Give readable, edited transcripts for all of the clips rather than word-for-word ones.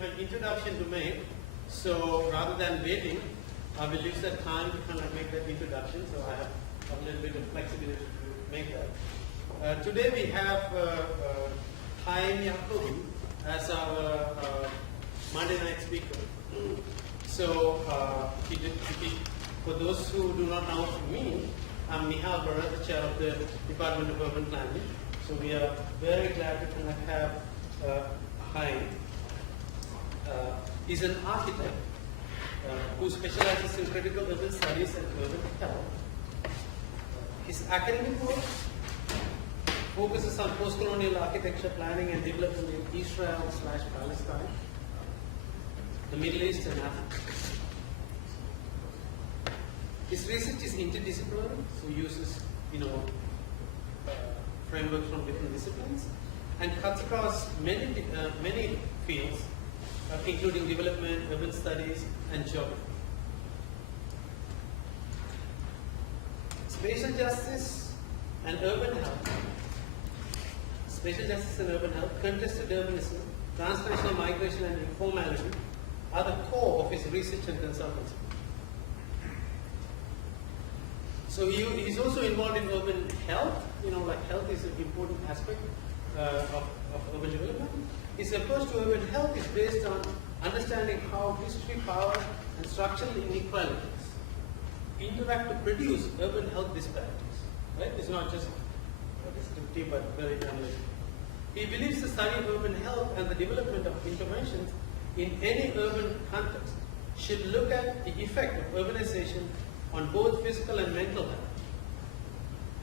an introduction to make, so rather than waiting, I will use that time to kind of make that introduction, so I have a little bit of flexibility to make that. Today we have Haim Yacobi as our Monday night speaker. So, for those who do not know me, I'm Nihal Bara, the chair of the Department of Urban Planning. So we are very glad to kind of have Haim. He's an architect who specializes in critical urban studies and urban health. His academic work focuses on post-colonial architecture planning and development in Israel/Palestine, the Middle East and Africa. His research is interdisciplinary, so he uses, frameworks from different disciplines, and cuts across many fields, including development, urban studies, and geography. Spatial justice and urban health. Spatial justice and urban health, contested urbanism, transnational migration, and informality are the core of his research and consultancy. So he's also involved in urban health. Health is an important aspect of urban development. His approach to urban health is based on understanding how history, power, and structural inequalities interact to produce urban health disparities. Right? It's not just descriptive, but very analytical. He believes the study of urban health and the development of interventions in any urban context should look at the effect of urbanization on both physical and mental health,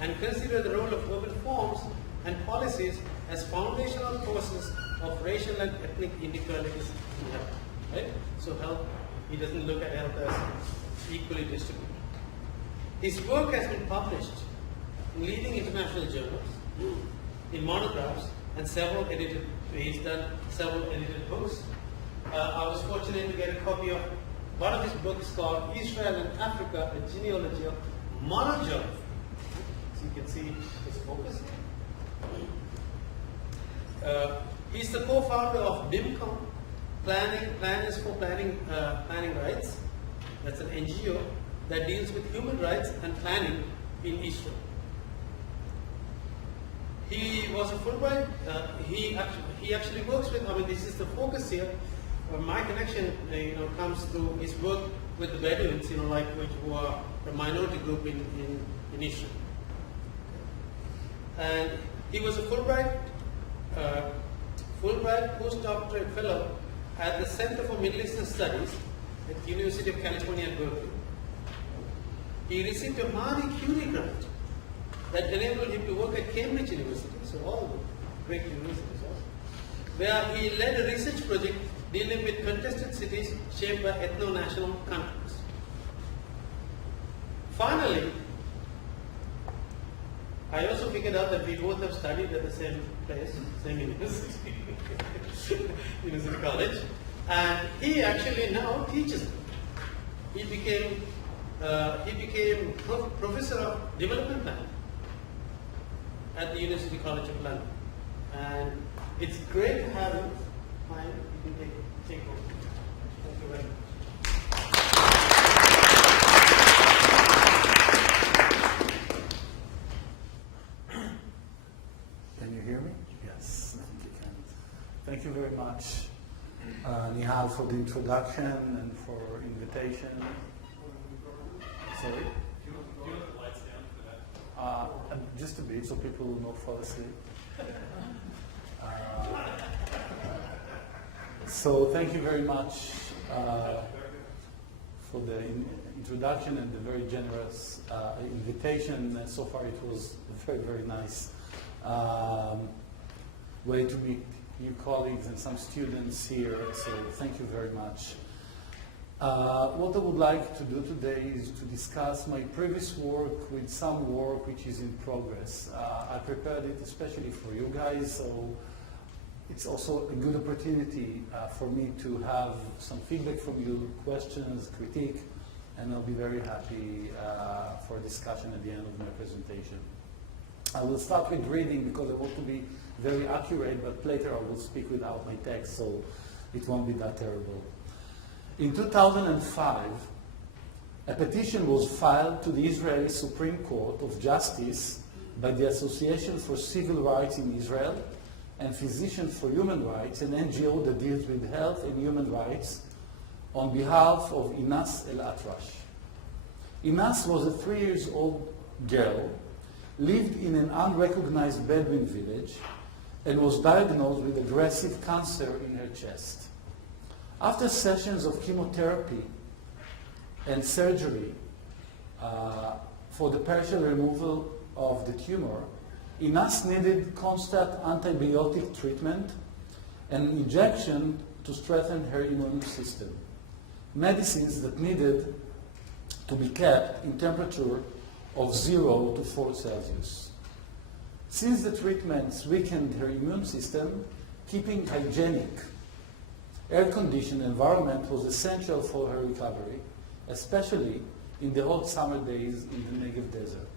and consider the role of urban forms and policies as foundational causes of racial and ethnic inequalities in health. Right? So health, he doesn't look at health as equally distributed. His work has been published in leading international journals, in monographs, and he's done several edited books. I was fortunate to get a copy of one of his books called Israel and Africa, a genealogy of monogeography. So you can see his focus. He's the co-founder of DIMCOM, Planners for Planning Rights. That's an NGO that deals with human rights and planning in Israel. He was a Fulbright. He actually works with. This is the focus here. My connection, comes through his work with the Bedouins, who are a minority group in Israel. And he was a Fulbright postdoctoral fellow at the Center for Middle Eastern Studies at the University of California at Berkeley. He received a Marie Curie grant that enabled him to work at Cambridge University, so all great universities also, where he led a research project dealing with contested cities shaped by ethno-national conflicts. Finally, I also figured out that we both have studied at the same place, same university, University College, and he actually now teaches. He became professor of development planning at the University College of London, and it's great to have him. You can take over. Thank you very much. Can you hear me? Yes, I think you can. Thank you very much, Nihal, for the introduction and for invitation. Sorry? Do you want the lights down for that? Just a bit, so people will not fall asleep. So thank you very much for the introduction and the very generous invitation. So far it was a very, very nice way to meet new colleagues and some students here. So thank you very much. What I would like to do today is to discuss my previous work with some work which is in progress. I prepared it especially for you guys, so it's also a good opportunity for me to have some feedback from you, questions, critique, and I'll be very happy for a discussion at the end of my presentation. I will start with reading because I want to be very accurate, but later I will speak without my text, so it won't be that terrible. In 2005, a petition was filed to the Israeli Supreme Court of Justice by the Association for Civil Rights in Israel and Physicians for Human Rights, an NGO that deals with health and human rights, on behalf of Inas El-Atrash. Inas was a 3-year-old girl, lived in an unrecognized Bedouin village, and was diagnosed with aggressive cancer in her chest. After sessions of chemotherapy and surgery for the partial removal of the tumor, Inas needed constant antibiotic treatment and injection to strengthen her immune system. Medicines that needed to be kept in temperature of 0 to 4 Celsius. Since the treatments weakened her immune system, keeping hygienic, air-conditioned environment was essential for her recovery, especially in the hot summer days in the Negev desert.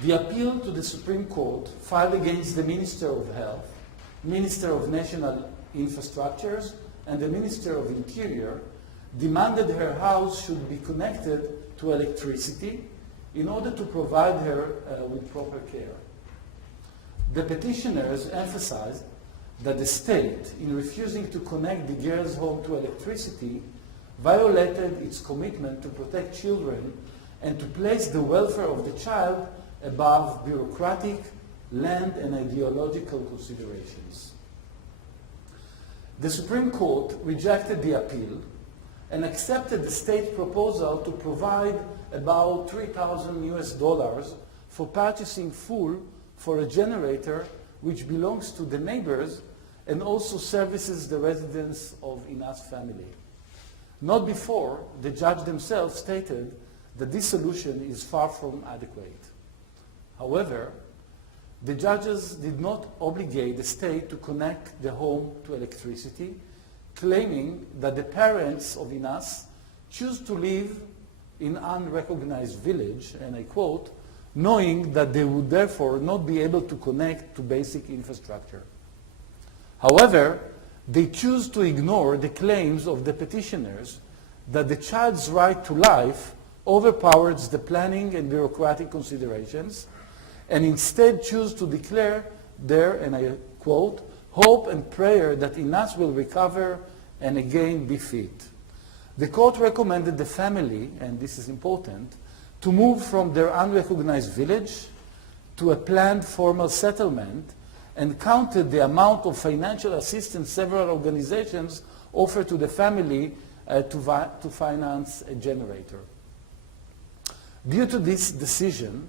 The appeal to the Supreme Court filed against the Minister of Health, Minister of National Infrastructures, and the Minister of Interior demanded her house should be connected to electricity in order to provide her with proper care. The petitioners emphasized that the state, in refusing to connect the girl's home to electricity, violated its commitment to protect children and to place the welfare of the child above bureaucratic, land, and ideological considerations. The Supreme Court rejected the appeal and accepted the state proposal to provide about $3,000 for purchasing fuel for a generator which belongs to the neighbors and also services the residents of Inas' family. Not before, the judge themselves stated that this solution is far from adequate. However, the judges did not obligate the state to connect the home to electricity, claiming that the parents of Inas choose to live in unrecognized village, and I quote, knowing that they would therefore not be able to connect to basic infrastructure. However, they choose to ignore the claims of the petitioners that the child's right to life overpowers the planning and bureaucratic considerations, and instead choose to declare their, and I quote, hope and prayer that Inas will recover and again be fit. The court recommended the family, and this is important, to move from their unrecognized village to a planned formal settlement and counted the amount of financial assistance several organizations offered to the family to finance a generator. Due to this decision,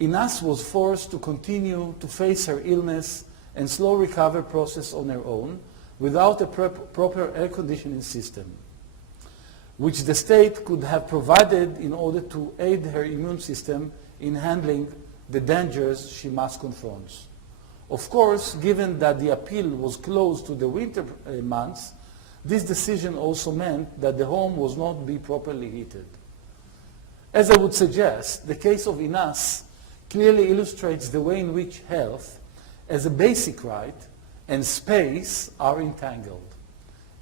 Inas was forced to continue to face her illness and slow recovery process on her own without a proper air conditioning system, which the state could have provided in order to aid her immune system in handling the dangers she must confront. Of course, given that the appeal was close to the winter months, this decision also meant that the home was not be properly heated. As I would suggest, the case of Inas clearly illustrates the way in which health, as a basic right, and space are entangled.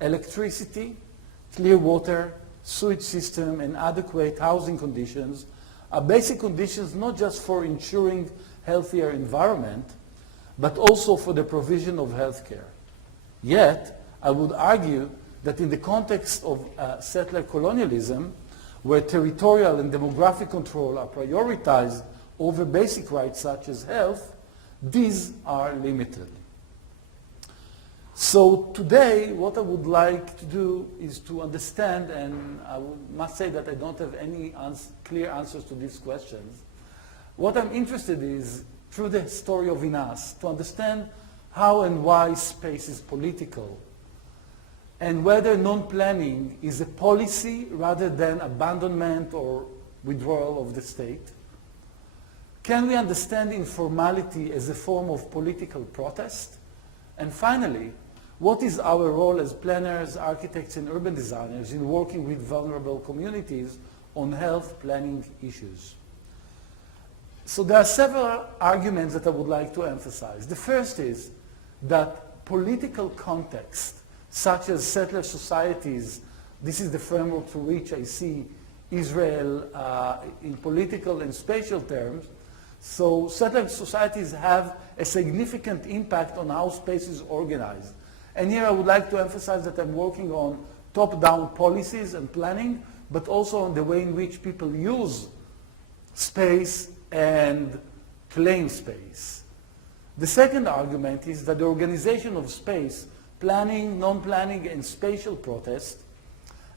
Electricity, clear water, sewage system, and adequate housing conditions are basic conditions not just for ensuring healthier environment, but also for the provision of health care. Yet, I would argue that in the context of settler colonialism, where territorial and demographic control are prioritized over basic rights such as health, these are limited. So today, what I would like to do is to understand, and I must say that I don't have any clear answers to these questions. What I'm interested in is, through the story of Inas, to understand how and why space is political, and whether non-planning is a policy rather than abandonment or withdrawal of the state. Can we understand informality as a form of political protest? And finally, what is our role as planners, architects, and urban designers in working with vulnerable communities on health planning issues? So there are several arguments that I would like to emphasize. The first is that political context such as settler societies. This is the framework through which I see Israel in political and spatial terms. So settler societies have a significant impact on how space is organized. And here I would like to emphasize that I'm working on top-down policies and planning, but also on the way in which people use space and claim space. The second argument is that the organization of space, planning, non-planning, and spatial protest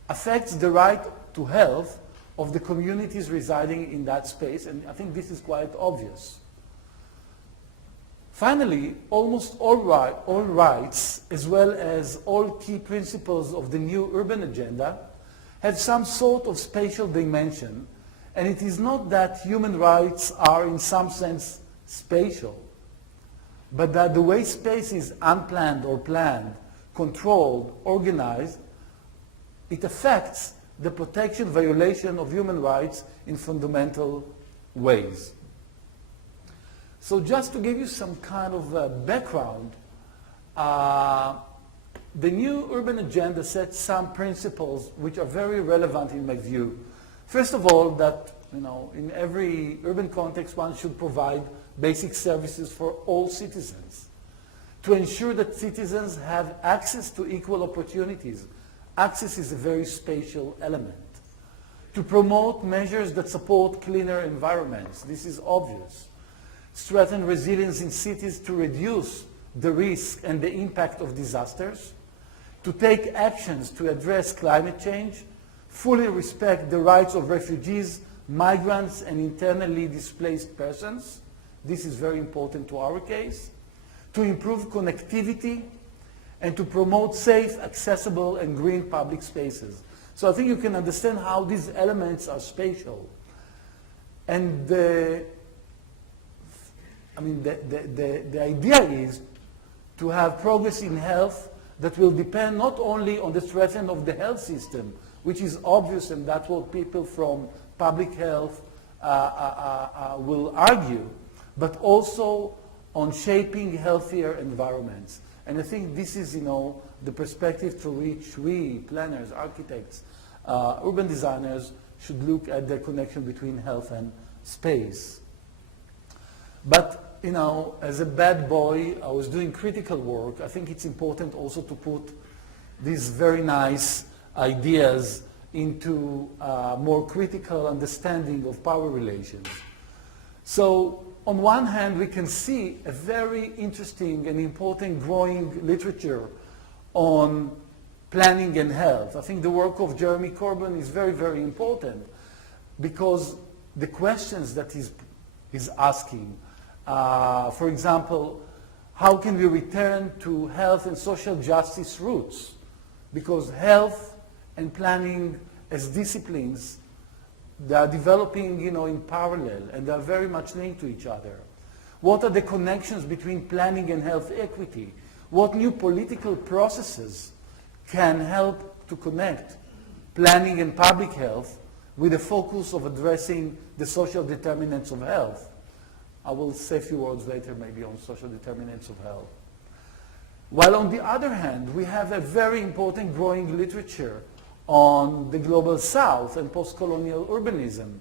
affects the right to health of the communities residing in that space, and I think this is quite obvious. Finally, almost all rights, as well as all key principles of the new urban agenda, have some sort of spatial dimension, and it is not that human rights are in some sense spatial, but that the way space is unplanned or planned, controlled, organized, it affects the protection, violation of human rights in fundamental ways. So just to give you some kind of background, the new urban agenda sets some principles which are very relevant in my view. First of all, that in every urban context one should provide basic services for all citizens to ensure that citizens have access to equal opportunities. Access is a very spatial element. To promote measures that support cleaner environments. This is obvious. Strengthen resilience in cities to reduce the risk and the impact of disasters. To take actions to address climate change. Fully respect the rights of refugees, migrants, and internally displaced persons. This is very important to our case. To improve connectivity and to promote safe, accessible, and green public spaces. So I think you can understand how these elements are spatial. And the idea is to have progress in health that will depend not only on the strengthening of the health system, which is obvious, and that's what people from public health will argue, but also on shaping healthier environments. And I think this is, the perspective through which we, planners, architects, urban designers, should look at the connection between health and space. But, as a bad boy, I was doing critical work. I think it's important also to put these very nice ideas into more critical understanding of power relations. So, on one hand, we can see a very interesting and important growing literature on planning and health. I think the work of Jeremy Corbyn is very, very important because the questions that he's asking, for example, how can we return to health and social justice roots? Because health and planning as disciplines, they are developing, in parallel, and they are very much linked to each other. What are the connections between planning and health equity? What new political processes can help to connect planning and public health with a focus of addressing the social determinants of health? I will say a few words later maybe on social determinants of health. While on the other hand, we have a very important growing literature on the global south and post-colonial urbanism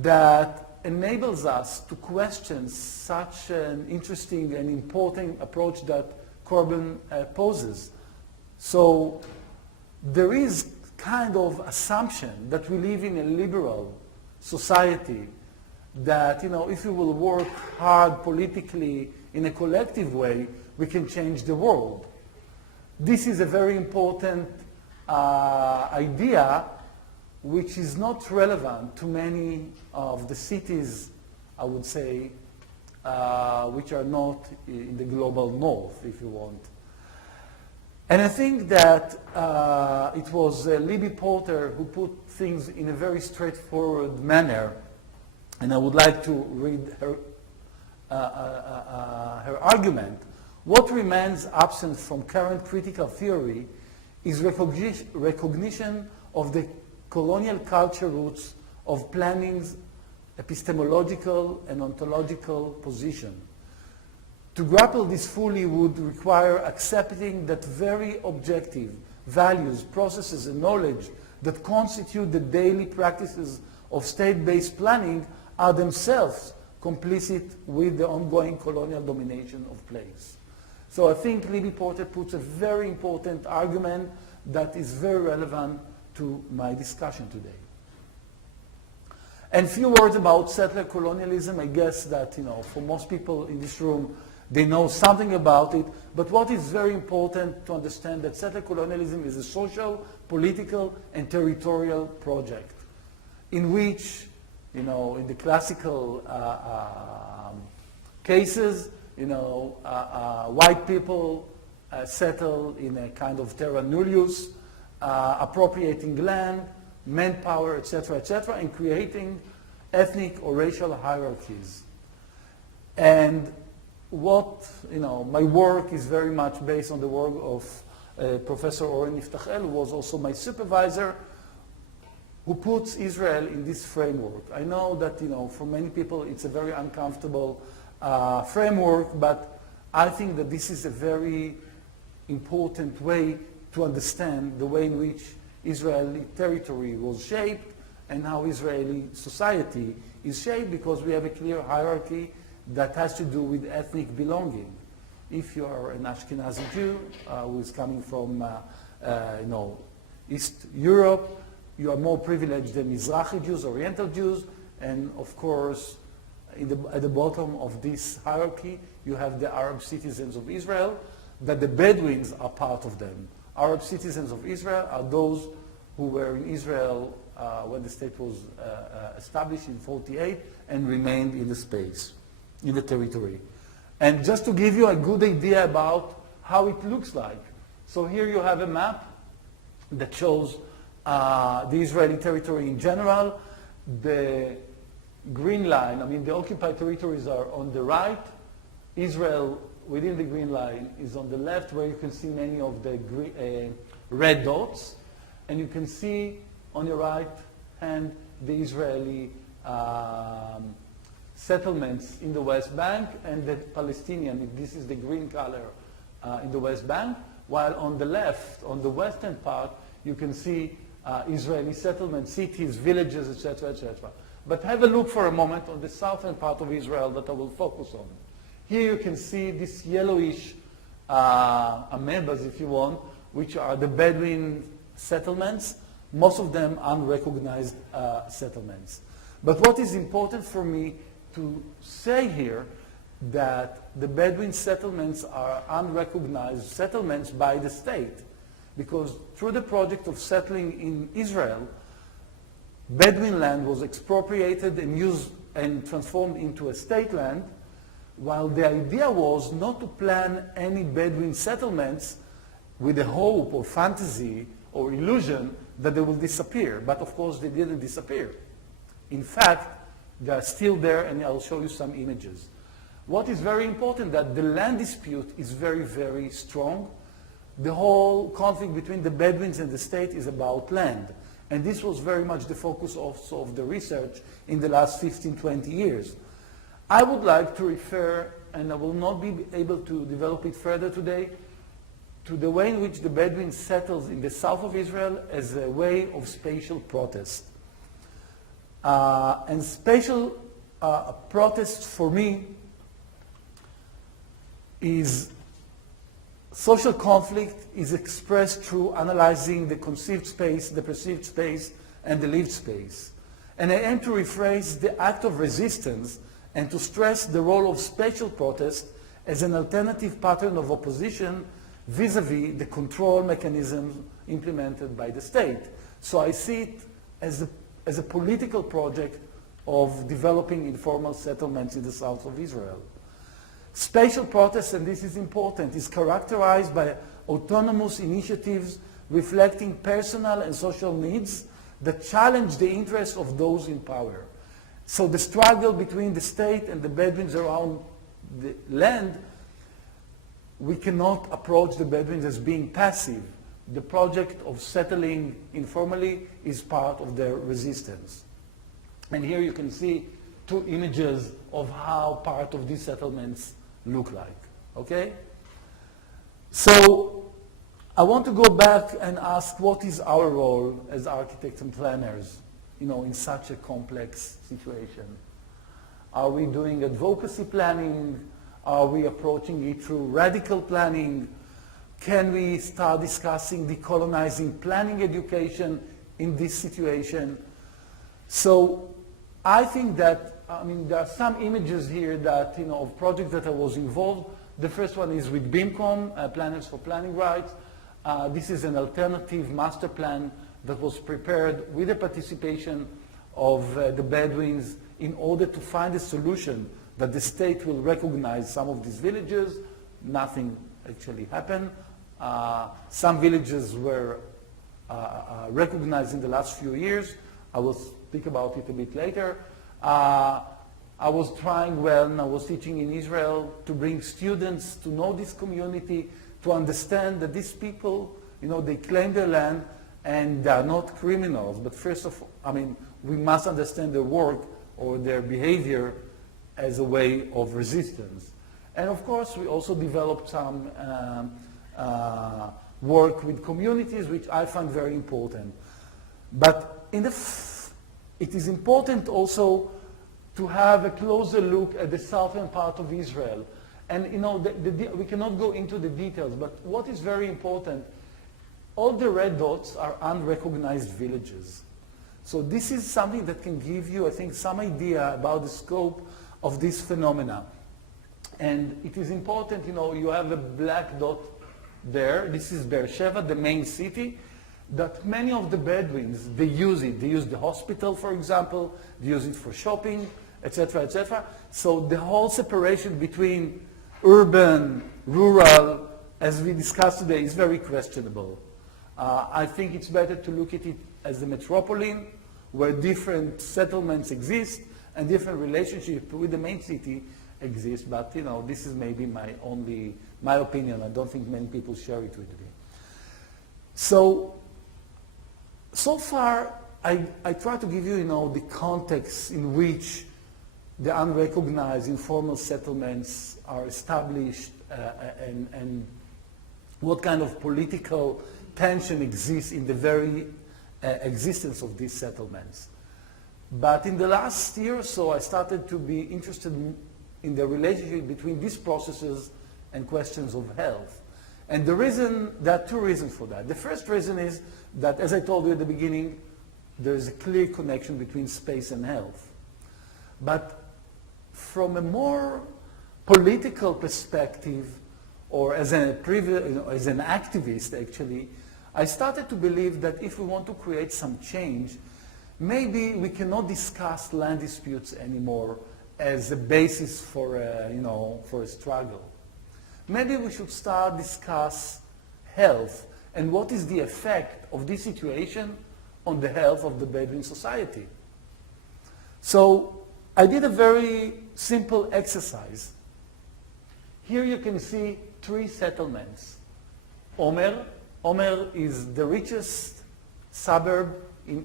that enables us to question such an interesting and important approach that Corbyn poses. So there is kind of assumption that we live in a liberal society that, if we will work hard politically in a collective way, we can change the world. This is a very important idea which is not relevant to many of the cities, I would say, which are not in the global north, if you want. And I think that it was Libby Porter who put things in a very straightforward manner, and I would like to read her argument. What remains absent from current critical theory is recognition of the colonial culture roots of planning's epistemological and ontological position. To grapple this fully would require accepting that very objective values, processes, and knowledge that constitute the daily practices of state-based planning are themselves complicit with the ongoing colonial domination of place. So I think Libby Porter puts a very important argument that is very relevant to my discussion today. And a few words about settler colonialism. I guess that, for most people in this room, they know something about it. But what is very important to understand that settler colonialism is a social, political, and territorial project in which, in the classical cases, white people settle in a kind of terra nullius, appropriating land, manpower, etc., and creating ethnic or racial hierarchies. And what, my work is very much based on the work of Professor Oren Iftachel, who was also my supervisor, who puts Israel in this framework. I know that, for many people it's a very uncomfortable framework, but I think that this is a very important way to understand the way in which Israeli territory was shaped and how Israeli society is shaped, because we have a clear hierarchy that has to do with ethnic belonging. If you are an Ashkenazi Jew who is coming from East Europe, you are more privileged than Mizrahi Jews, Oriental Jews, and of course, at the bottom of this hierarchy, you have the Arab citizens of Israel, that the Bedouins are part of them. Arab citizens of Israel are those who were in Israel when the state was established in 1948 and remained in the space, in the territory. And just to give you a good idea about how it looks like. So here you have a map that shows the Israeli territory in general. The green line, the occupied territories are on the right. Israel within the green line is on the left, where you can see many of the red dots. And you can see on your right hand the Israeli settlements in the West Bank and the Palestinian, this is the green color, in the West Bank, while on the left, on the western part, you can see Israeli settlements, cities, villages, etc., etc. But have a look for a moment on the southern part of Israel that I will focus on. Here you can see this yellowish amoebas, if you want, which are the Bedouin settlements, most of them unrecognized settlements. But what is important for me to say here, that the Bedouin settlements are unrecognized settlements by the state, because through the project of settling in Israel, Bedouin land was expropriated and used and transformed into a state land, while the idea was not to plan any Bedouin settlements with the hope or fantasy or illusion that they will disappear. But of course they didn't disappear. In fact, they are still there, and I'll show you some images. What is very important, that the land dispute is very, very strong. The whole conflict between the Bedouins and the state is about land. And this was very much the focus also of the research in the last 15, 20 years. I would like to refer, and I will not be able to develop it further today, to the way in which the Bedouin settles in the south of Israel as a way of spatial protest. And spatial protest for me is social conflict is expressed through analyzing the conceived space, the perceived space, and the lived space. And I aim to rephrase the act of resistance and to stress the role of spatial protest as an alternative pattern of opposition vis-a-vis the control mechanisms implemented by the state. So I see it as a political project of developing informal settlements in the south of Israel. Spatial protest, and this is important, is characterized by autonomous initiatives reflecting personal and social needs that challenge the interests of those in power. So the struggle between the state and the Bedouins around the land, we cannot approach the Bedouins as being passive. The project of settling informally is part of their resistance. And here you can see two images of how part of these settlements look like, okay? So I want to go back and ask what is our role as architects and planners, in such a complex situation? Are we doing advocacy planning? Are we approaching it through radical planning? Can we start discussing decolonizing planning education in this situation? So I think that, there are some images here that, of projects that I was involved. The first one is with BIMCOM, Planners for Planning Rights. This is an alternative master plan that was prepared with the participation of the Bedouins in order to find a solution that the state will recognize some of these villages. Nothing actually happened. Some villages were recognized in the last few years. I will speak about it a bit later. I was trying when I was teaching in Israel to bring students to know this community, to understand that these people, they claim their land and they are not criminals. But first of all, we must understand their work or their behavior as a way of resistance. And of course, we also developed some work with communities, which I find very important. But it is important also to have a closer look at the southern part of Israel. And we cannot go into the details, but what is very important, all the red dots are unrecognized villages. So this is something that can give you, I think, some idea about the scope of this phenomena. And it is important, you have a black dot there. This is Beersheba, the main city, that many of the Bedouins, they use it. They use the hospital, for example. They use it for shopping, etc., etc. So the whole separation between urban, rural, as we discussed today, is very questionable. I think it's better to look at it as a metropolitan, where different settlements exist and different relationships with the main city exist. But this is maybe my opinion. I don't think many people share it with me. So far, I try to give you, the context in which the unrecognized informal settlements are established and what kind of political tension exists in the very existence of these settlements. But in the last year or so, I started to be interested in the relationship between these processes and questions of health. And there are two reasons for that. The first reason is that, as I told you at the beginning, there is a clear connection between space and health. But from a more political perspective, or as an activist actually, I started to believe that if we want to create some change, maybe we cannot discuss land disputes anymore as a basis for a struggle. Maybe we should start discuss health and what is the effect of this situation on the health of the Bedouin society. So I did a very simple exercise. Here you can see 3 settlements. Omer is the richest suburb,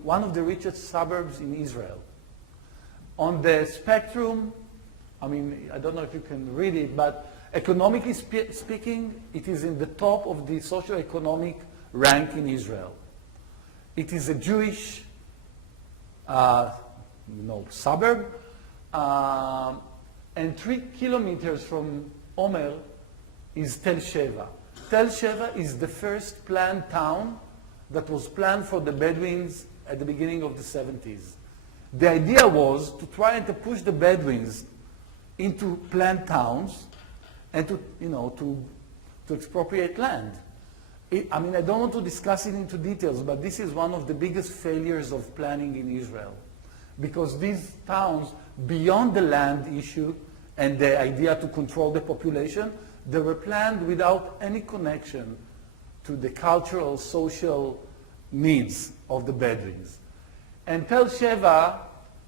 one of the richest suburbs in Israel. On the spectrum, I don't know if you can read it, but economically speaking, it is in the top of the socioeconomic rank in Israel. It is a Jewish suburb, and 3 kilometers from Omer is Tel Sheva. Tel Sheva is the first planned town that was planned for the Bedouins at the beginning of the 70s. The idea was to try and to push the Bedouins into planned towns and to expropriate land. I don't want to discuss it into details, but this is one of the biggest failures of planning in Israel. Because these towns, beyond the land issue and the idea to control the population, they were planned without any connection to the cultural, social needs of the Bedouins. And Tel Sheva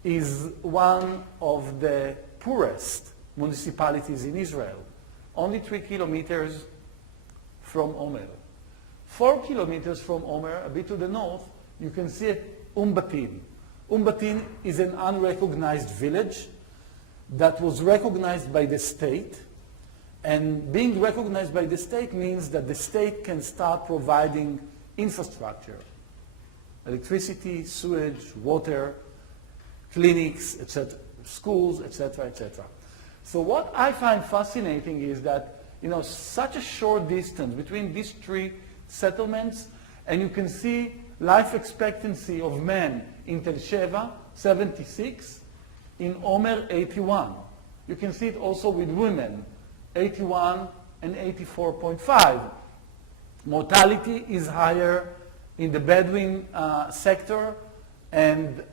is one of the poorest municipalities in Israel, only 3 kilometers from Omer. 4 kilometers from Omer, a bit to the north, you can see Batin. Batin is an unrecognized village that was recognized by the state And being recognized by the state means that the state can start providing infrastructure, electricity, sewage, water, clinics, etc., schools, etc., etc. So what I find fascinating is that, such a short distance between these three settlements, and you can see life expectancy of men in Tel Sheva, 76, in Omer, 81. You can see it also with women, 81 and 84.5. Mortality is higher in the Bedouin sector, and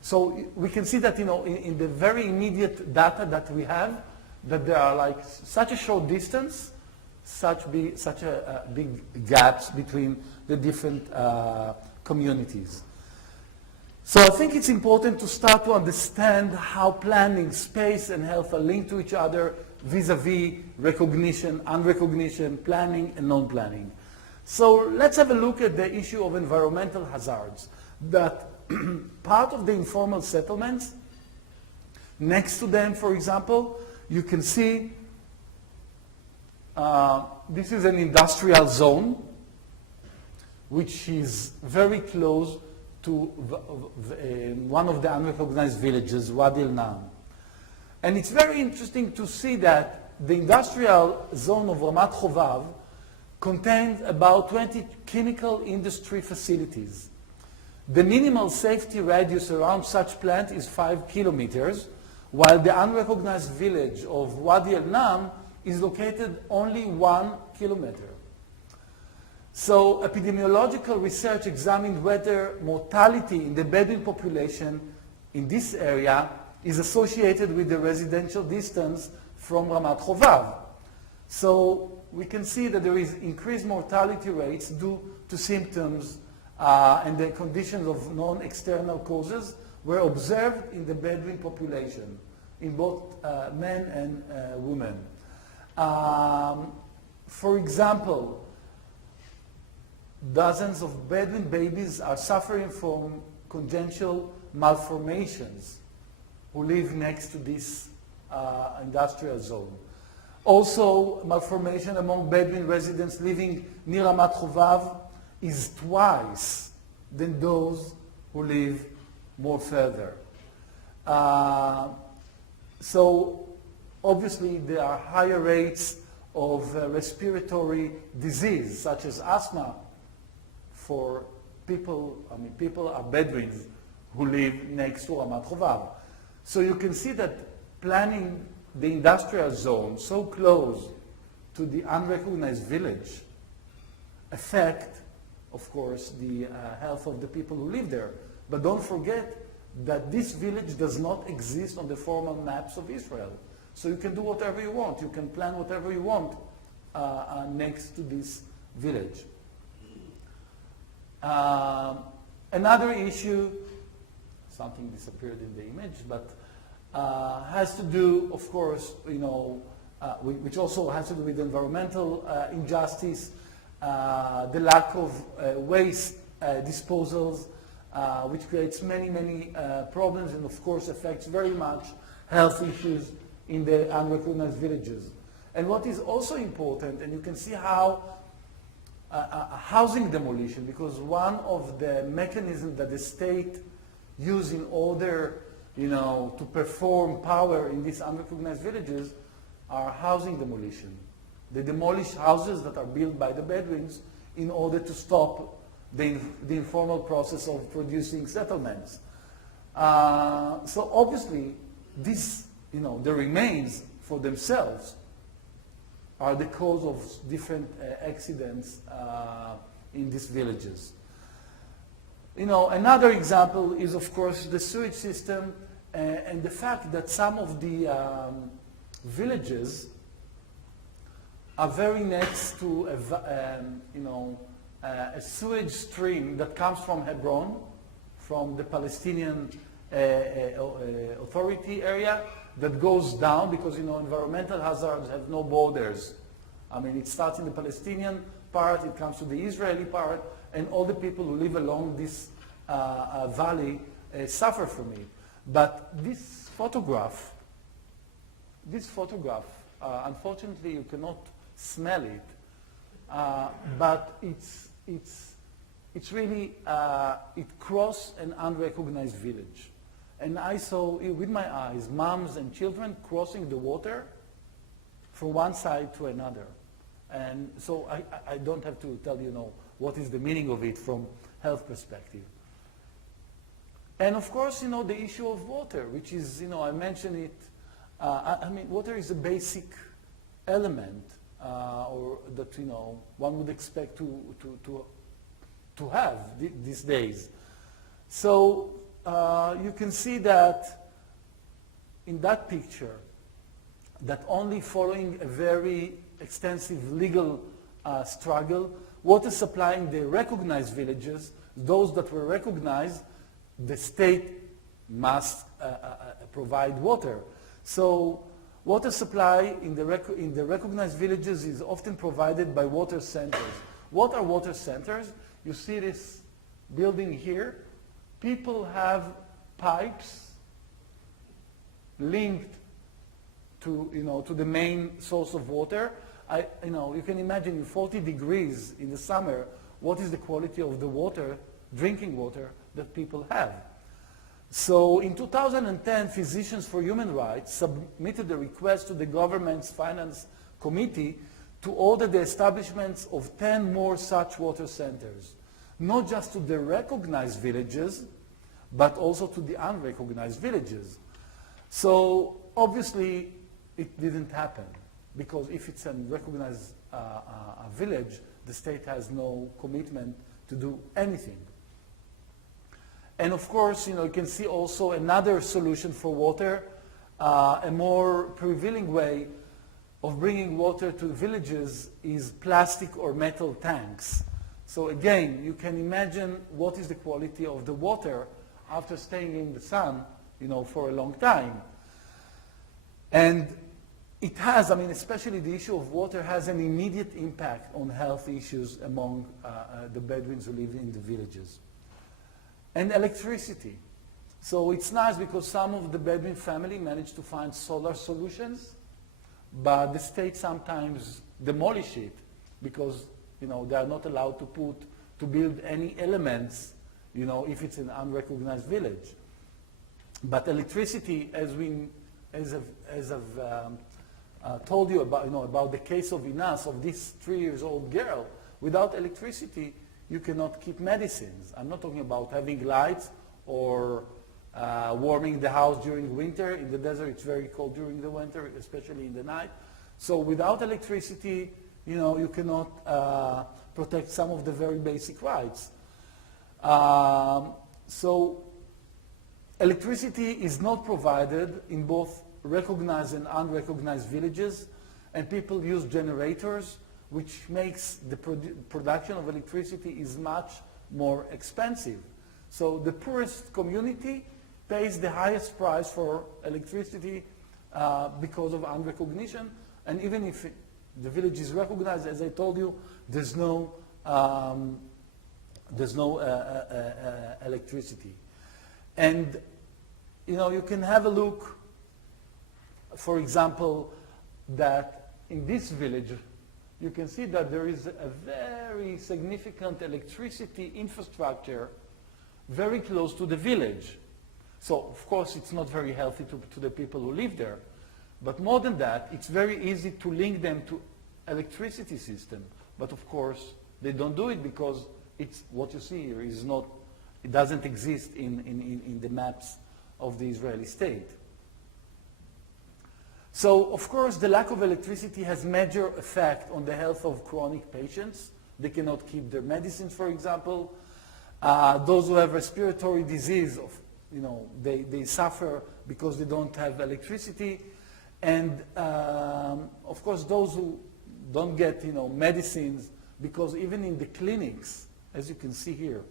so we can see that in the very immediate data that we have, that there are like such a short distance, such big gaps between the different communities. So I think it's important to start to understand how planning, space, and health are linked to each other vis-a-vis recognition, unrecognition, planning, and non-planning. So let's have a look at the issue of environmental hazards. That part of the informal settlements, next to them, for example, you can see this is an industrial zone which is very close to one of the unrecognized villages, Wadi al-Nam. And it's very interesting to see that the industrial zone of Ramat Chovav contains about 20 chemical industry facilities. The minimal safety radius around such plant is 5 kilometers, while the unrecognized village of Wadi al-Nam is located only 1 kilometer. So epidemiological research examined whether mortality in the Bedouin population in this area is associated with the residential distance from Ramat Chovav. So we can see that there is increased mortality rates due to symptoms and the conditions of non-external causes were observed in the Bedouin population, in both men and women. For example, dozens of Bedouin babies are suffering from congenital malformations who live next to this industrial zone. Also, malformation among Bedouin residents living near Ramat Chovav is twice than those who live more further. So obviously there are higher rates of respiratory disease such as asthma for people, people are Bedouins who live next to Ramat Chovav. So you can see that planning the industrial zone so close to the unrecognized village affect, of course, the health of the people who live there. But don't forget that this village does not exist on the formal maps of Israel. So you can do whatever you want. You can plan whatever you want next to this village. Another issue, something disappeared in the image, but has to do, of course, which also has to do with environmental injustice, the lack of waste disposals, which creates many problems and, of course, affects very much health issues in the unrecognized villages. And what is also important, and you can see how housing demolition, because one of the mechanisms that the state uses in order to perform power in these unrecognized villages are housing demolition. They demolish houses that are built by the Bedouins in order to stop the informal process of producing settlements. So obviously, this, the remains for themselves are the cause of different accidents in these villages. Another example is, of course, the sewage system and the fact that some of the villages are very next to a sewage stream that comes from Hebron, from the Palestinian authority area, that goes down because environmental hazards have no borders. It starts in the Palestinian part, it comes to the Israeli part, and all the people who live along this valley suffer from it. But this photograph Unfortunately, you cannot smell it, but it's really, it crossed an unrecognized village. And I saw with my eyes moms and children crossing the water from one side to another. And so I don't have to tell you, what is the meaning of it from health perspective. And of course, the issue of water, which is, I mentioned it. I mean, water is a basic element, or that one would expect to have these days. So you can see that in that picture, that only following a very extensive legal struggle, water supply in the recognized villages, those that were recognized, the state must provide water. So water supply in the recognized villages is often provided by water centers. What are water centers? You see this building here. People have pipes linked to the main source of water. You can imagine in 40 degrees in the summer, what is the quality of the water, drinking water, that people have. So in 2010, Physicians for Human Rights submitted a request to the government's finance committee to order the establishment of 10 more such water centers, not just to the recognized villages, but also to the unrecognized villages. So obviously, it didn't happen, because if it's a recognized village, the state has no commitment to do anything. And of course, you can see also another solution for water, a more prevailing way of bringing water to villages is plastic or metal tanks. So again, you can imagine what is the quality of the water after staying in the sun, for a long time. And it has, especially the issue of water has an immediate impact on health issues among the Bedouins who live in the villages. And electricity. So it's nice because some of the Bedouin family managed to find solar solutions, but the state sometimes demolish it because they are not allowed to build any elements, if it's an unrecognized village. But electricity, as I've told you about the case of Inas, of this 3-year-old girl, without electricity, you cannot keep medicines. I'm not talking about having lights or warming the house during winter. In the desert, it's very cold during the winter, especially in the night. So without electricity, you cannot protect some of the very basic rights. So electricity is not provided in both recognized and unrecognized villages, and people use generators, which makes the production of electricity is much more expensive. So the poorest community pays the highest price for electricity because of unrecognition. And even if the village is recognized, as I told you, there's no electricity. And you can have a look, for example, that in this village, you can see that there is a very significant electricity infrastructure very close to the village. So, of course, it's not very healthy to the people who live there. But more than that, it's very easy to link them to electricity system. But of course, they don't do it because it's what you see here is not, it doesn't exist in the maps of the Israeli state. So, of course, the lack of electricity has major effect on the health of chronic patients. They cannot keep their medicines, for example. Those who have respiratory disease, they suffer because they don't have electricity. And, of course, those who don't get, medicines, because even in the clinics, as you can see here,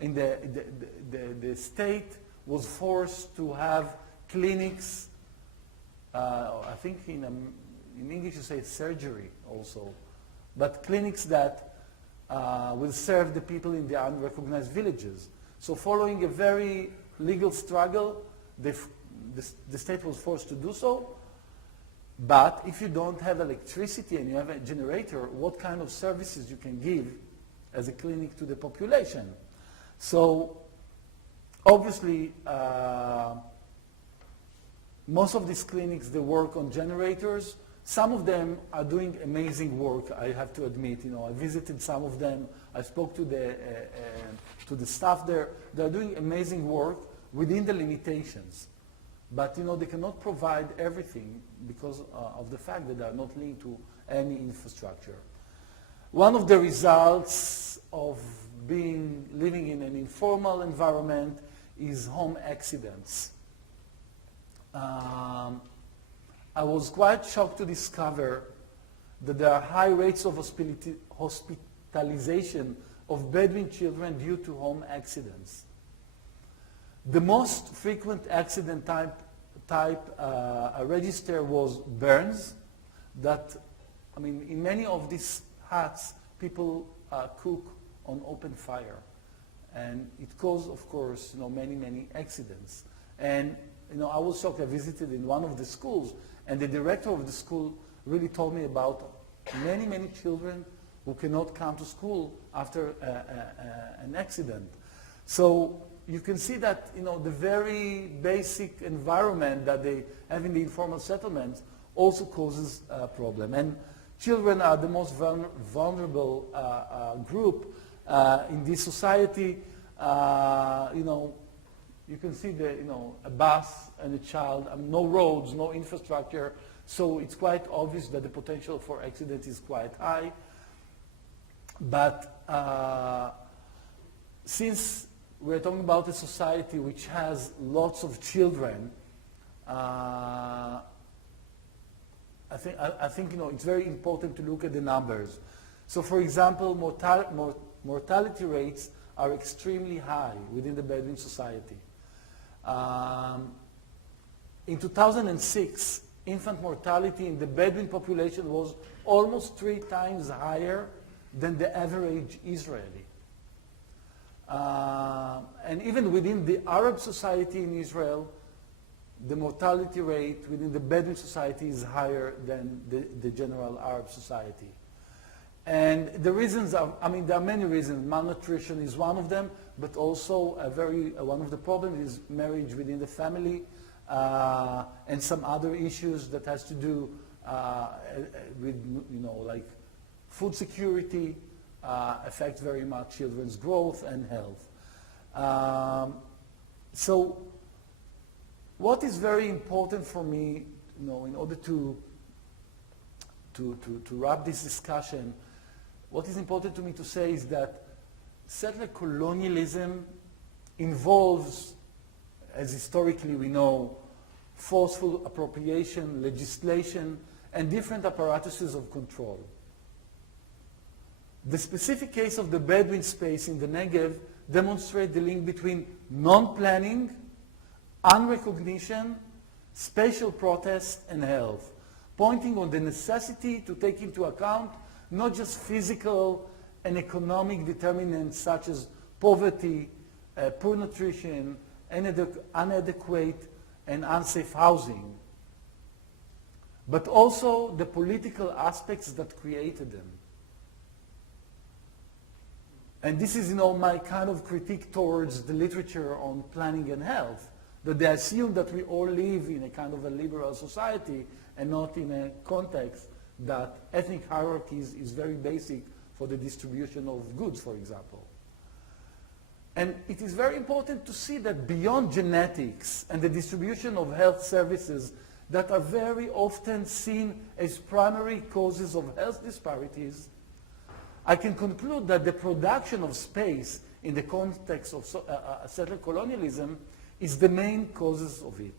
in the state was forced to have clinics. I think in English you say surgery also, but clinics that will serve the people in the unrecognized villages. So following a very legal struggle, the state was forced to do so. But if you don't have electricity and you have a generator, what kind of services you can give as a clinic to the population? So obviously, most of these clinics, they work on generators. Some of them are doing amazing work, I have to admit. I visited some of them. I spoke to the staff there. They're doing amazing work within the limitations. But they cannot provide everything because of the fact that they are not linked to any infrastructure. One of the results of living in an informal environment is home accidents. I was quite shocked to discover that there are high rates of hospitalization of Bedouin children due to home accidents. The most frequent accident type register was burns. In many of these huts, people cook on open fire. And it caused, of course, many accidents. And, I was shocked. I visited in one of the schools, and the director of the school really told me about many children who cannot come to school after an accident. So you can see that the very basic environment that they have in the informal settlements also causes a problem. And children are the most vulnerable group in this society. You can see a bus and a child, no roads, no infrastructure. So it's quite obvious that the potential for accident is quite high. But since we're talking about a society which has lots of children, I think it's very important to look at the numbers. So, for example, mortality rates are extremely high within the Bedouin society. In 2006, infant mortality in the Bedouin population was almost 3 times higher than the average Israeli. And even within the Arab society in Israel, the mortality rate within the Bedouin society is higher than the general Arab society. And the reasons are, there are many reasons. Malnutrition is one of them, but also one of the problems is marriage within the family and some other issues that has to do with, like food security, affects very much children's growth and health. So what is very important for me, in order to wrap this discussion, what is important to me to say is that settler colonialism involves, as historically we know, forceful appropriation, legislation, and different apparatuses of control. The specific case of the Bedouin space in the Negev demonstrates the link between non-planning, unrecognition, spatial protest, and health, pointing on the necessity to take into account not just physical and economic determinants such as poverty, poor nutrition, inadequate and unsafe housing, but also the political aspects that created them. And this is, my kind of critique towards the literature on planning and health, that they assume that we all live in a kind of a liberal society and not in a context that ethnic hierarchies is very basic for the distribution of goods, for example. And it is very important to see that beyond genetics and the distribution of health services that are very often seen as primary causes of health disparities, I can conclude that the production of space in the context of settler colonialism is the main causes of it.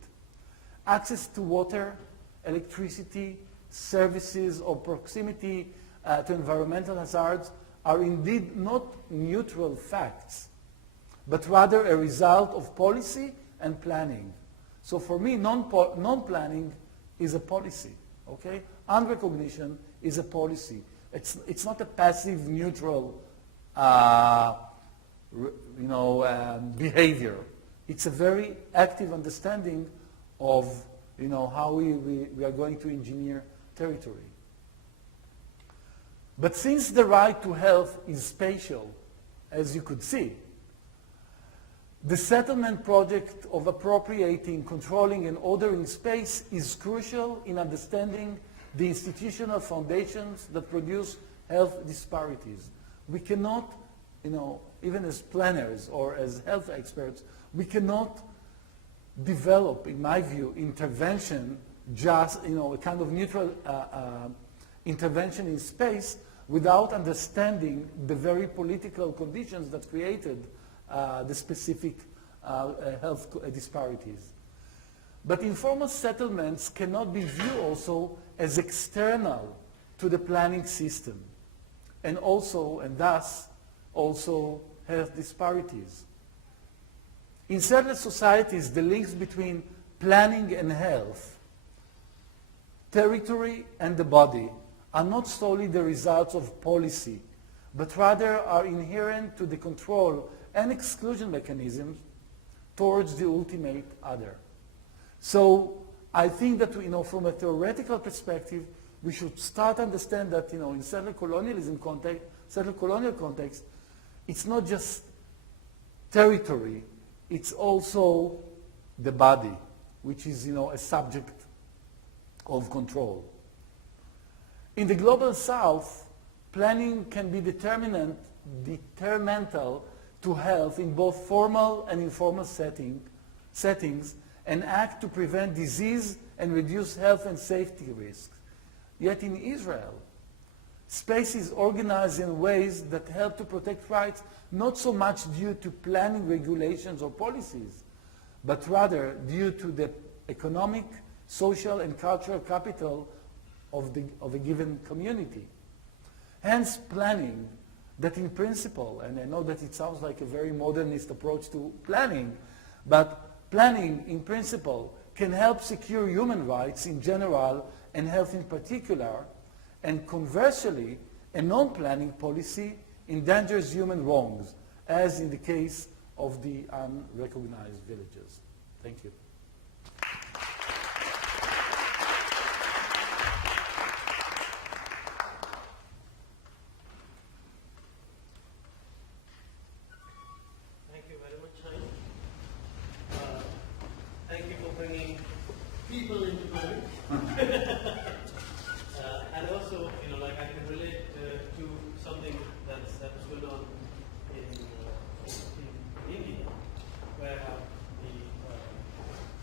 Access to water, electricity, services, or proximity to environmental hazards are indeed not neutral facts, but rather a result of policy and planning. So for me, non-planning is a policy, okay? Unrecognition is a policy. It's not a passive, neutral, behavior. It's a very active understanding of how we are going to engineer territory. But since the right to health is spatial, as you could see, the settlement project of appropriating, controlling, and ordering space is crucial in understanding the institutional foundations that produce health disparities. We cannot, even as planners or as health experts, we cannot develop, in my view, intervention, just, a kind of neutral intervention in space without understanding the very political conditions that created the specific health disparities. But informal settlements cannot be viewed also as external to the planning system, and thus also health disparities. In certain societies, the links between planning and health, territory and the body, are not solely the results of policy, but rather are inherent to the control and exclusion mechanisms towards the ultimate other. So I think that from a theoretical perspective, we should start to understand that in certain colonialism context, certain colonial context, it's not just territory, it's also the body, which is a subject of control. In the global south, planning can be determinantal to health in both formal and informal settings and act to prevent disease and reduce health and safety risks. Yet in Israel, space is organized in ways that help to protect rights, not so much due to planning regulations or policies, but rather due to the economic, social, and cultural capital of a given community. Hence, planning that in principle, and I know that it sounds like a very modernist approach to planning, but planning in principle can help secure human rights in general and health in particular, and conversely, a non-planning policy endangers human wrongs, as in the case of the unrecognized villages. Thank you. Thank you very much, Haim. Thank you for bringing people into planning. And also, I can relate to something that was going on in India, where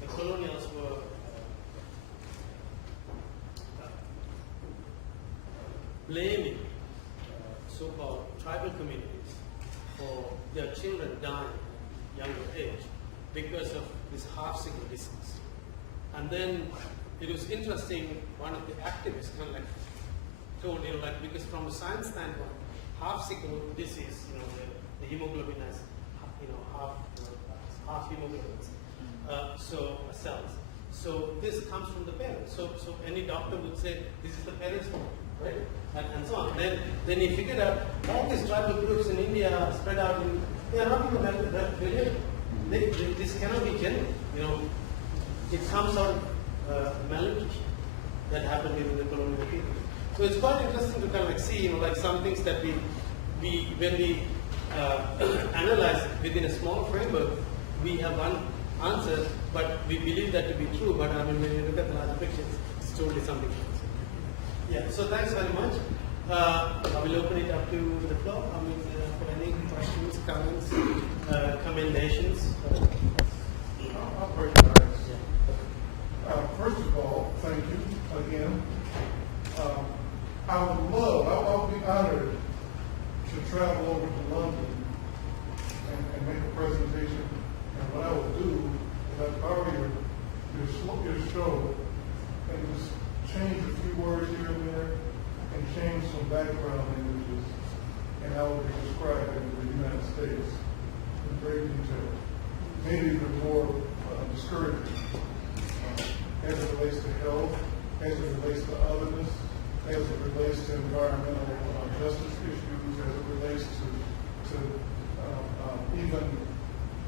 the colonials were blaming so-called tribal communities for their children dying at a younger age because of this half-sickle disease. And then it was interesting, one of the activists told, because from a science standpoint, half-sickle disease, the hemoglobin has, half hemoglobins, cells. So this comes from the parents. So any doctor would say, this is the parents' fault, right? And so on. Then he figured out all these tribal groups in India are spread out they are not even related. This cannot be genetic. It comes out of malnutrition that happened during the colonial period. So it's quite interesting to see, some things that when we analyze within a small framework, we have one answer, but we believe that to be true. But when you look at the larger pictures, it's totally something else. Yeah. So thanks very much. I will open it up to the floor. For any questions, comments, commendations. I'll break it down. First of all, thank you again. I would be honored to travel over to London and make a presentation. And what I will do is I'd borrow your show and just change a few words here and there and change some background images, and I will be describing the United States in great detail, maybe even more discouraging, as it relates to health, as it relates to otherness, as it relates to environmental justice issues, as it relates to even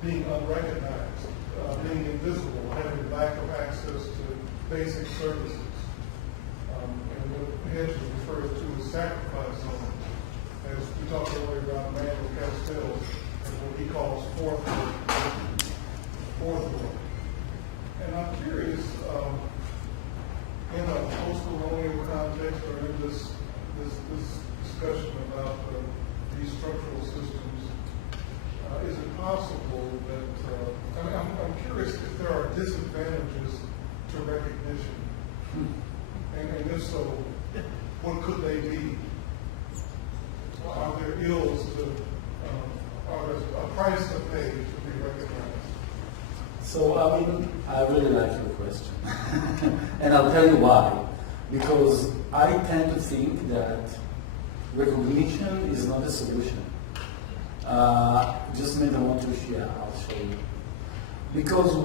being unrecognized, being invisible, having lack of access to basic services. And what Hedges refers to as sacrifice zones. As we talked earlier about Manuel Castells, and what he calls fourth world. And I'm curious, in a post-colonial context or in this discussion about these structural systems, is it possible that, I'm curious if there are disadvantages to recognition, and if so, what could they be? Are there ills to, are there a price to pay to be recognized? So, I really like your question. And I'll tell you why. Because I tend to think that recognition is not a solution. Just a minute, I want to share, I'll show you. Because I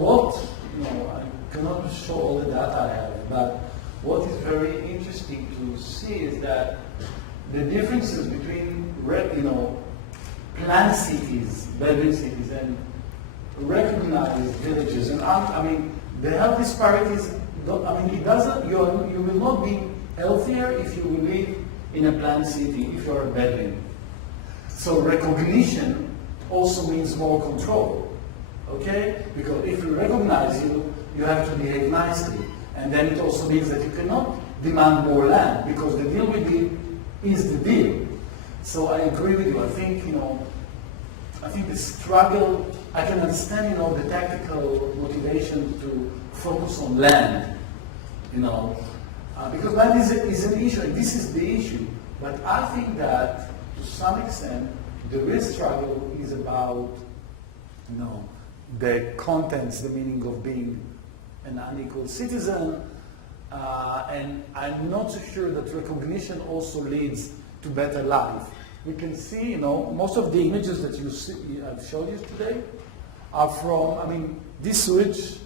cannot show all the data I have, but what is very interesting to see is that the differences between, planned cities, Bedouin cities, and recognized villages, and the health disparities, you will not be healthier if you will live in a planned city, if you're a Bedouin. So recognition also means more control, okay? Because if we recognize you, you have to behave nicely. And then it also means that you cannot demand more land, because the deal with you is the deal. So I agree with you. I think the struggle, I can understand, the tactical motivation to focus on land, because land is an issue, and this is the issue. But I think that, to some extent, the real struggle is about, the contents, the meaning of being an unequal citizen, and I'm not so sure that recognition also leads to better life. We can see, most of the images that you see, I've showed you today are from, this sewage,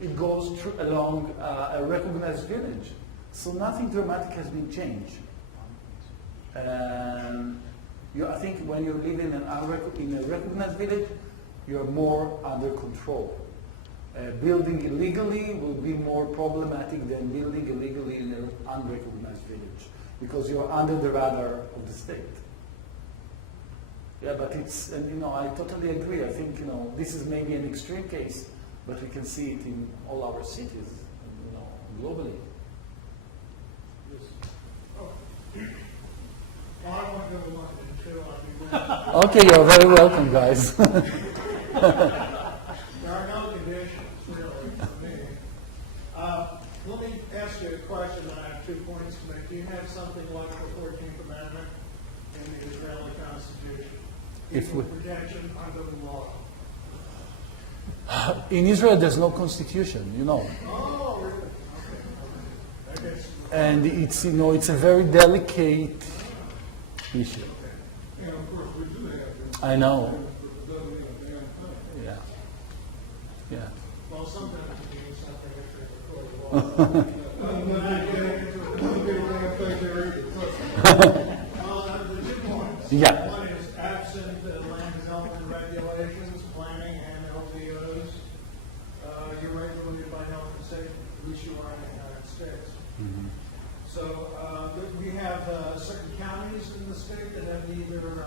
it goes along a recognized village. So nothing dramatic has been changed. I think when you live in a recognized village, you're more under control. Building illegally will be more problematic than building illegally in an unrecognized village, because you're under the radar of the state. Yeah, but I totally agree. I think, this is maybe an extreme case, but we can see it in all our cities, globally. Well, I want to go to London too. Okay, you're very welcome, guys. There are no conditions, really, for me. Let me ask you a question, and I have 2 points to make. Do you have something like the 14th Amendment in the Israeli Constitution? Equal protection under the law. In Israel, there's no constitution, Oh, really? Okay. And it's a very delicate issue. And of course, we do have this. I know. But it doesn't mean a damn thing. Yeah. Yeah. Well, sometimes it means something if it's before the law. The 2 points. Yeah. One is absent land development regulations, planning, and LPOs. You're regulated by health and safety, at least you are in the United States. Mm-hmm. So we have certain counties in the state that have either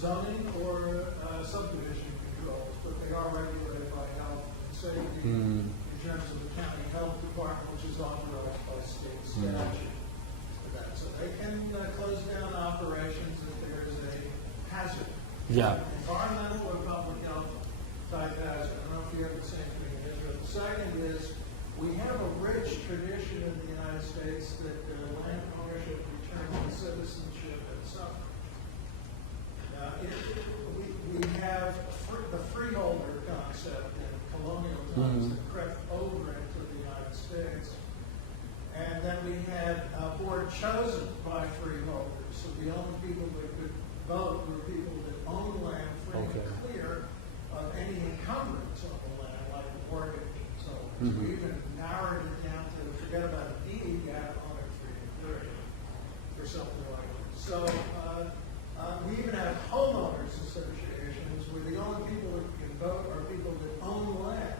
zoning or subdivision controls, but they are regulated by health and safety in terms of the county health department, which is authorized by state statute for that. So they can close down operations if there is a hazard. Yeah. Environmental or public health type hazard. I don't know if you have the same thing in Israel. The second is we have a rich tradition in the United States that land ownership determines citizenship and suffering. We have the freeholder concept in colonial times that crept over into the United States. And then we had a board chosen by freeholders. So the only people that could vote were people that owned land free and clear of any encumbrance on the land, like mortgage and so on. So we even narrowed it down to forget about a deed, you have to own it free and clear or something like that. So we even have homeowners associations where the only people that can vote are people that own land.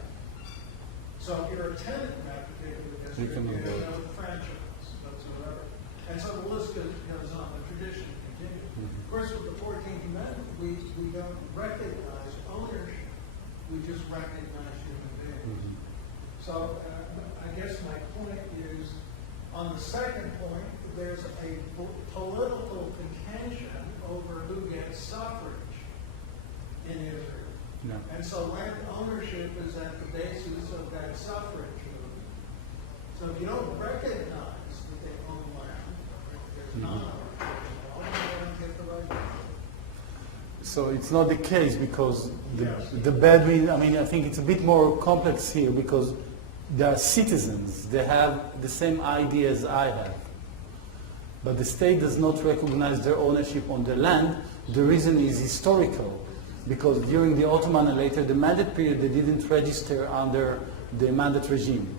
So if you're a tenant in that particular You district, can you avoid. have no franchise whatsoever. And so the list goes on, the tradition continues. Of course, with the 14th Amendment, we don't recognize ownership. We just recognize human beings. So I guess my point is, on the second point, there's a political contention over who gets suffrage in Israel. No. And so land ownership is at the basis of that suffrage movement. So if you don't recognize that they own land, there's non-ownership involved, you don't get the right. So it's not the case because Yes. the Bedouin, I mean, I think it's a bit more complex here because they are citizens. They have the same idea as I have. But the state does not recognize their ownership on the land. The reason is historical. Because during the Ottoman and later the Mandate period, they didn't register under the Mandate regime.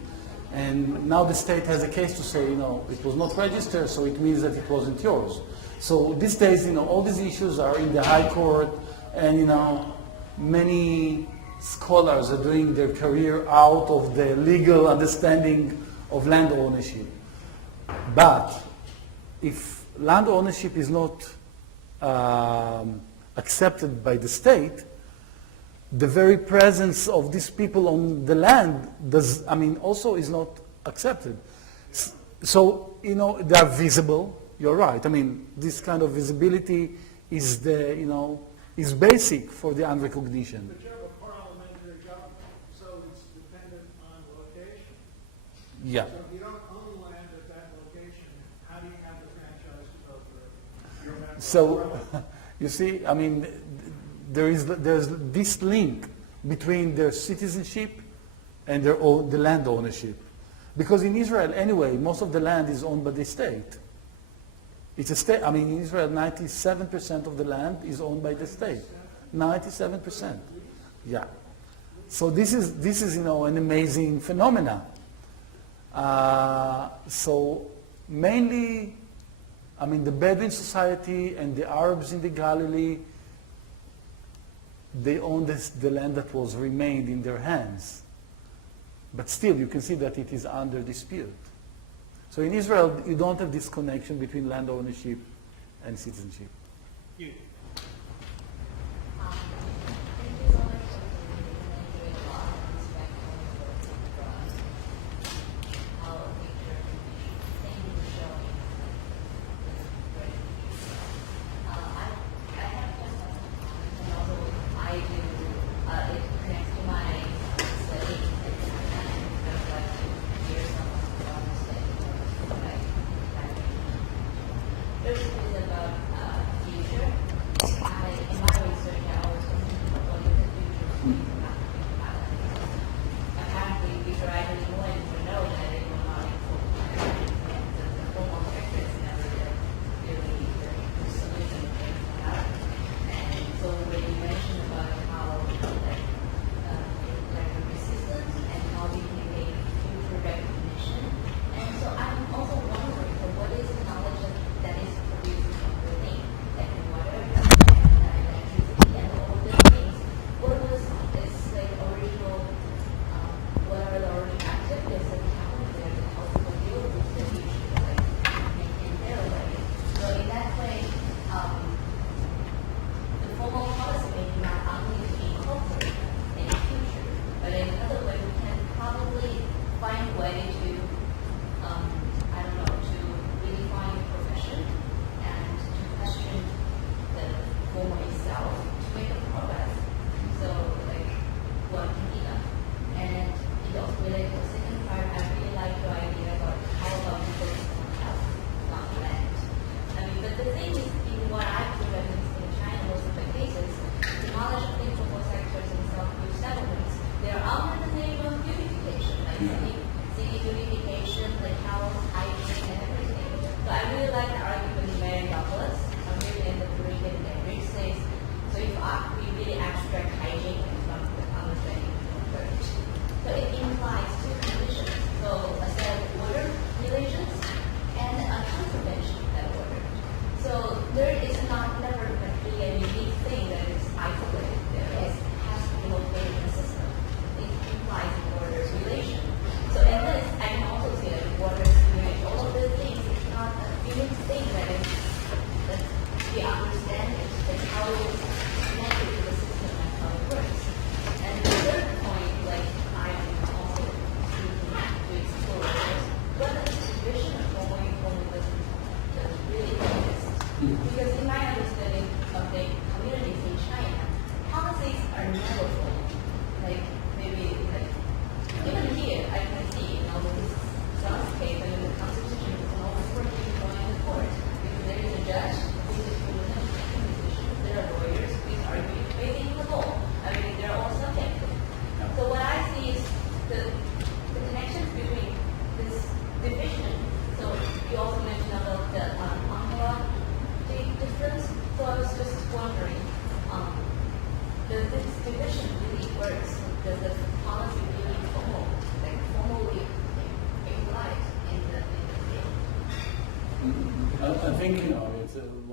And now the state has a case to say, it was not registered, so it means that it wasn't yours. So these days, all these issues are in the High Court, and, many scholars are doing their career out of the legal understanding of land ownership. But if land ownership is not accepted by the state, the very presence of these people on the land also is not accepted. So, they are visible. You're right. I mean, this kind of visibility is is basic for the unrecognition. But you have a parliamentary government, so it's dependent on location. Yeah. So if you don't own land at that location, how do you have the franchise to go through? You're not- So, you see, there's this link between their citizenship and the land ownership. Because in Israel, anyway, most of the land is owned by the state. It's a state. In Israel, 97% of the land is owned by the state. 97%. Yeah. So this is an amazing phenomena. So mainly, the Bedouin society and the Arabs in the Galilee, they own the land that was remained in their hands. But still, you can see that it is under dispute. So in Israel, you don't have this connection between land ownership and citizenship. You. Thank you so much for doing a lot of respect for how a picture can be. Thank you for showing us. Great. I have just a comment, and also I do, it connects to my study, and I would like to hear someone from the study, right? First is about future. In my research, I always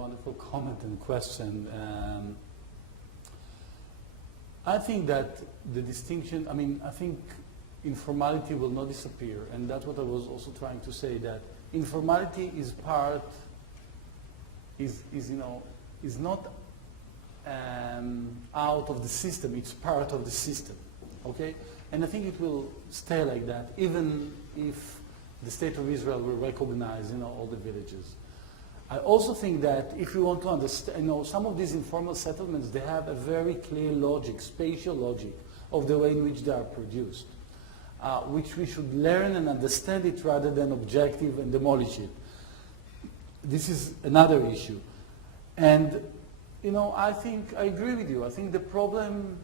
wonderful comment and question. I think that the distinction, I think informality will not disappear, and that's what I was also trying to say, that informality is not out of the system, it's part of the system, okay? And I think it will stay like that, even if the state of Israel will recognize, all the villages. I also think that if you want to understand, some of these informal settlements, they have a very clear logic, spatial logic of the way in which they are produced, which we should learn and understand it rather than objective and demolish it. This is another issue. And, I think, I agree with you. I think the problem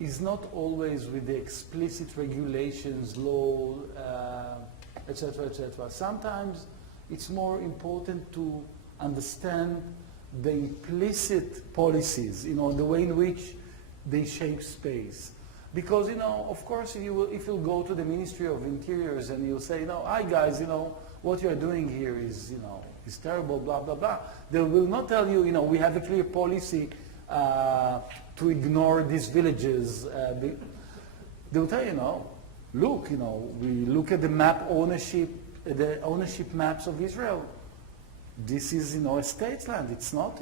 is not always with the explicit regulations, law, etc., etc. Sometimes it's more important to understand the implicit policies, the way in which they shape space. Because, of course, if you go to the Ministry of Interiors and you'll say, hi guys, what you're doing here is, is terrible, blah, blah, blah. They will not tell you, we have a clear policy to ignore these villages. They'll tell you, look, we look at the map ownership, the ownership maps of Israel. This is, a state land. It's not,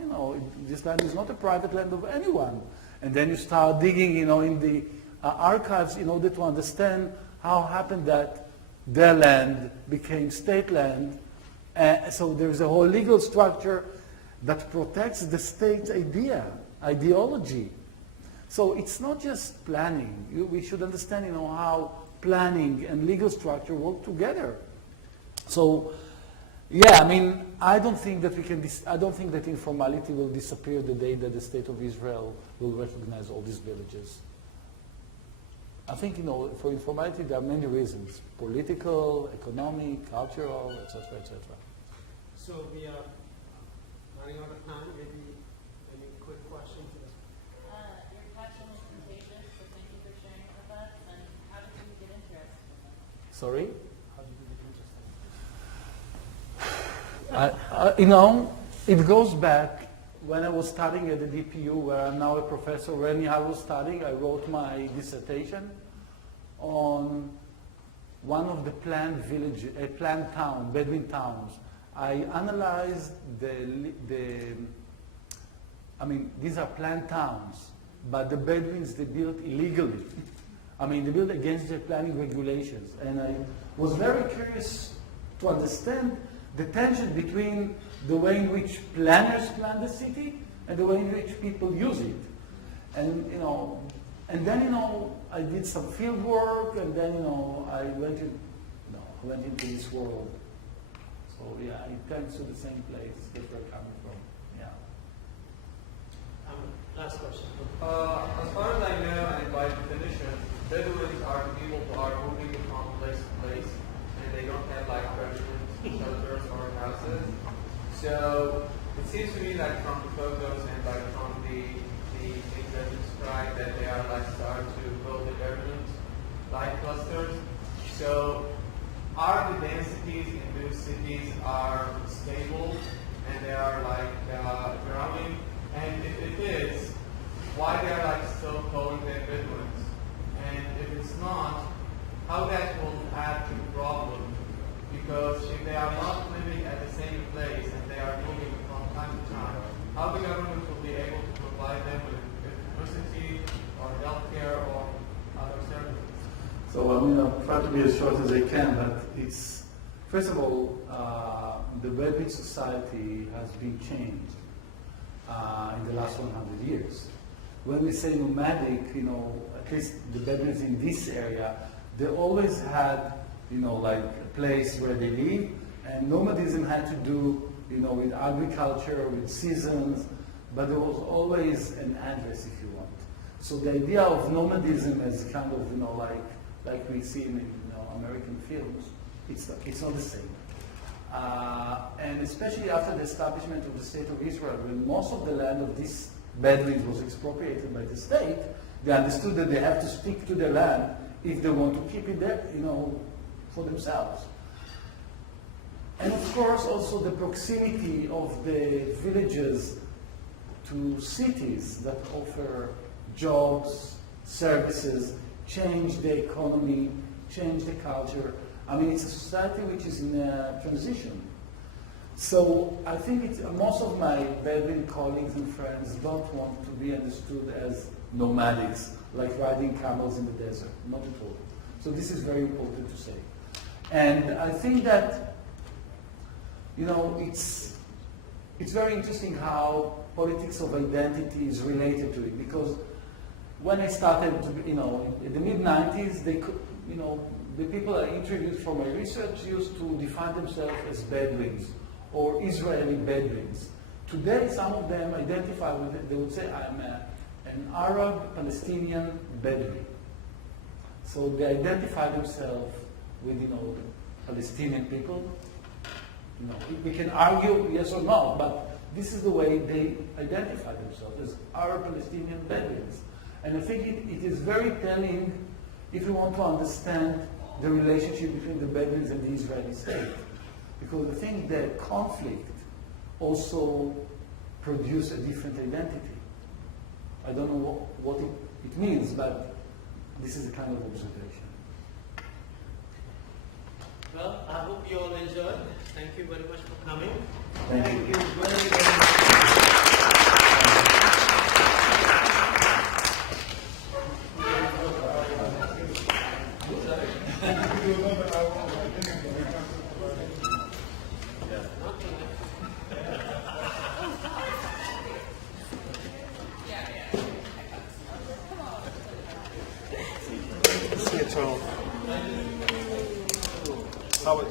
this land is not a private land of anyone. And then you start digging, in the archives in order to understand how happened that their land became state land. So there's a whole legal structure that protects the state's ideology. So it's not just planning. We should understand, how planning and legal structure work together. So, yeah, I don't think that I don't think that informality will disappear the day that the state of Israel will recognize all these villages. I think, for informality there are many reasons: political, economic, cultural, etc., etc. So we are running out of time. Maybe any quick questions? Your passion is contagious, so thank you for sharing it with us. And how did you get interested in it? Sorry? How did you get interested? It goes back when I was studying at the DPU, where I'm now a professor. When I was studying, I wrote my dissertation on one of the planned town, Bedouin towns. I analyzed these are planned towns, but the Bedouins, they built illegally. They built against their planning regulations. And I was very curious to understand the tension between the way in which planners plan the city and the way in which people use it. And, then, I did some field work, and then, I went into this world. So, yeah, it tends to the same place that we're coming from, yeah. Last question. As far as I know, and by definition, Bedouins are people who are moving from place to place, and they don't have permanent shelters or houses. So it seems to me like from the photos and from the things that you described that they are starting to build the permanent clusters. So are the densities in those cities are stable and they are growing? And if it is, why they are still calling them Bedouins? And if it's not, how that will add to the problem? Because if they are not living at the same place and they are moving from time to time, how the government will be able to provide them with electricity or healthcare or other services? So I'll try to be as short as I can, but it's, first of all, the Bedouin society has been changed in the last 100 years. When we say nomadic, at least the Bedouins in this area, they always had, a place where they live, and nomadism had to do, with agriculture, with seasons, but there was always an address, if you want. So the idea of nomadism as kind of, like we see in American films, it's not the same. And especially after the establishment of the State of Israel, when most of the land of these Bedouins was expropriated by the state, they understood that they have to stick to their land if they want to keep it there, for themselves. And of course, also the proximity of the villages to cities that offer jobs, services, change the economy, change the culture. I mean, it's a society which is in a transition. So I think most of my Bedouin colleagues and friends don't want to be understood as nomadics, like riding camels in the desert, not at all. So this is very important to say. And I think that, you know, it's very interesting how politics of identity is related to it, because when I started, you know, in the mid-90s, they could, you know, the people I interviewed for my research used to define themselves as Bedouins or Israeli Bedouins. Today, some of them identify with it. They would say, I'm an Arab Palestinian Bedouin. So they identify themselves with, you know, Palestinian people. You know, we can argue yes or no, but this is the way they identify themselves, as Arab Palestinian Bedouins. And I think it is very telling if you want to understand the relationship between the Bedouins and the Israeli state. Because I think the conflict also produced a different identity. I don't know what it means, but this is a kind of observation. Well, I hope you all enjoyed. Thank you very much for coming. Thank you. very, very See you, Charles. How was